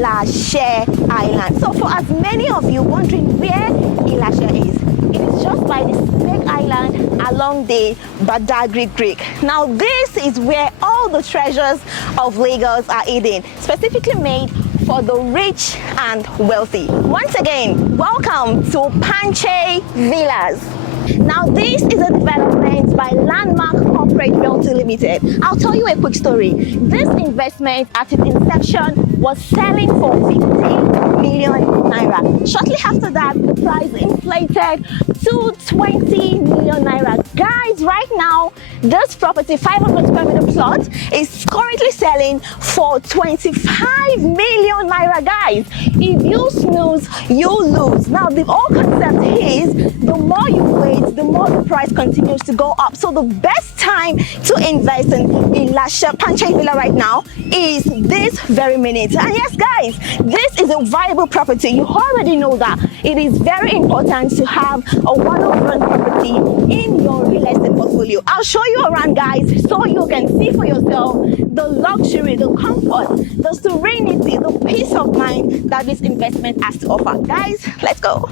Ilashe Island. So for as many of you wondering where Ilashe is, it is just by the Snake Island along the Badagry Creek. Now this is where all the treasures of Lagos are hidden, specifically made for the rich and wealthy. Once again, welcome to Panche Villas. Now this is a development by Landmark Corporate Realty Limited. I'll tell you a quick story. This investment at its inception was selling for 15 million naira. Shortly after that, the price inflated to 20 million naira. Guys, right now, this property, 500 square meter plot, is currently selling for 25 million naira, guys. If you snooze, you lose. Now, the whole concept is the more you wait, the more the price continues to go up. So the best time to invest in Ilashe Panche Villa right now is this very minute. And yes, guys, this is a viable property. You already know that it is very important to have a one-of-one property in your real estate portfolio. I'll show you around, guys, so you can see for yourself the luxury, the comfort, the serenity, the peace of mind that this investment has to offer. Guys, let's go.